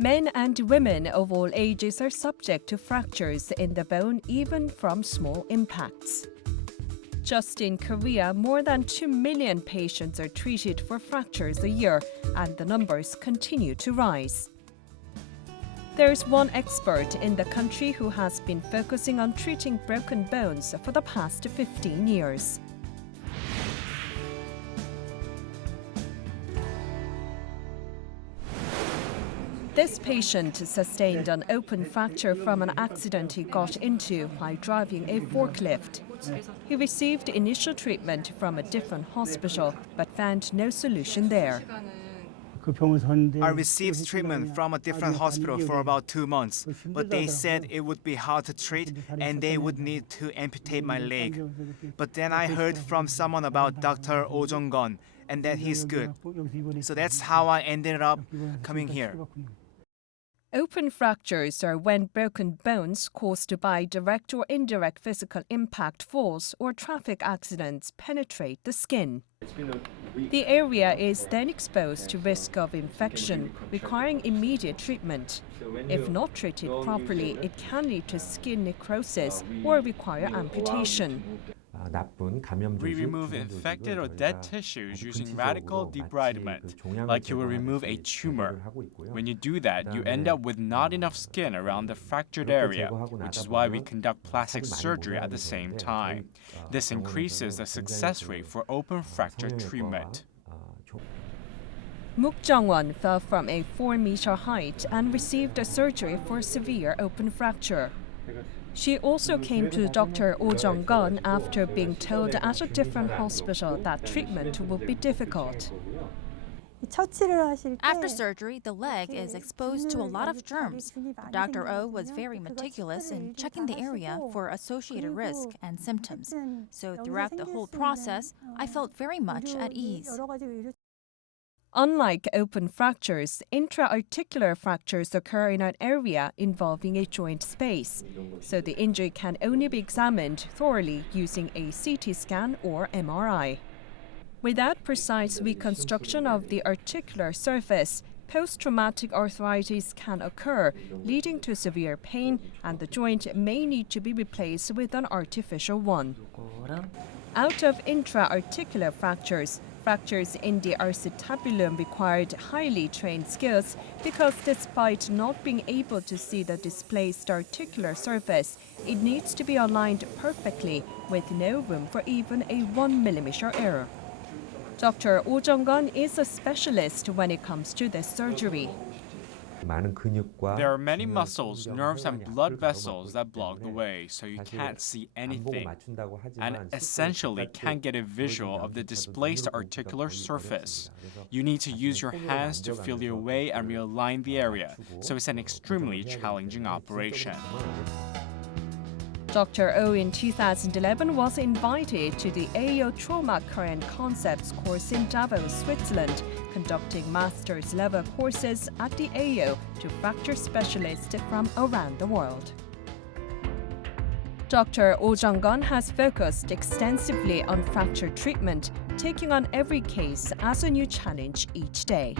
Men and women of all ages are subject to fractures in the bone even from small impacts. Just in Korea, more than 2 million patients are treated for fractures a year, and the numbers continue to rise. There's one expert in the country who has been focusing on treating broken bones for the past 15 years. This patient sustained an open fracture from an accident he got into while driving a forklift. He received initial treatment from a different hospital but found no solution there. I received treatment from a different hospital for about 2 months, but they said it would be hard to treat and they would need to amputate my leg. But then I heard from someone about Dr. Oh Jong-gun and that he's good. So that's how I ended up coming here. Open fractures are when broken bones caused by direct or indirect physical impact, falls, or traffic accidents penetrate the skin. The area is then exposed to risk of infection, requiring immediate treatment. If not treated properly, it can lead to skin necrosis or require amputation. We remove infected or dead tissues using radical debridement, like you will remove a tumor. When you do that, you end up with not enough skin around the fractured area, which is why we conduct plastic surgery at the same time. This increases the success rate for open fracture treatment. Mook Jung-won fell from a 4-meter height and received a surgery for severe open fracture. She also came to Dr. Oh Jong-gun after being told at a different hospital that treatment would be difficult. After surgery, the leg is exposed to a lot of germs. Dr. Oh was very meticulous in checking the area for associated risk and symptoms. So throughout the whole process, I felt very much at ease. Unlike open fractures, intra-articular fractures occur in an area involving a joint space, so the injury can only be examined thoroughly using a CT scan or MRI. Without precise reconstruction of the articular surface, post-traumatic arthritis can occur, leading to severe pain, and the joint may need to be replaced with an artificial one. Out of intra-articular fractures, fractures in the acetabulum required highly trained skills because despite not being able to see the displaced articular surface, it needs to be aligned perfectly with no room for even a 1 millimeter error. Dr. Oh Jong-gun is a specialist when it comes to this surgery. There are many muscles, nerves, and blood vessels that block the way, so you can't see anything, and essentially can't get a visual of the displaced articular surface. You need to use your hands to feel your way and realign the area, so it's an extremely challenging operation. Dr. Oh in 2011 was invited to the AO Trauma Current Concepts course in Davos, Switzerland, conducting master's level courses at the AO to fracture specialists from around the world. Dr. Oh Jong-gun has focused extensively on fracture treatment, taking on every case as a new challenge each day.